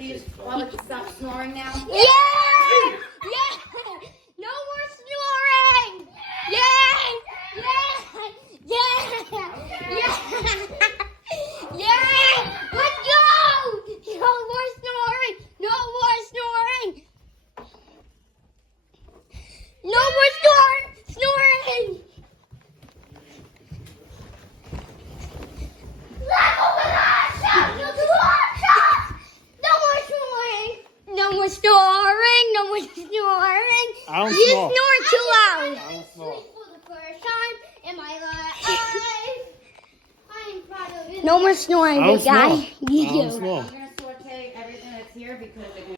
Please, Bubba, stop snoring now. Yeah! Yeah! No more snoring! Yeah! Yeah! Yeah! Yeah! Yeah! Let's go! No more snoring! No more snoring! No more snoring! No more snoring! No more snoring! I don't You snore. snore too loud! I don't snore. For the first time in my life, I am proud of it. No more snoring, I don't big guy. snore. You I don't do. snore. I'm going to saute everything that's here because it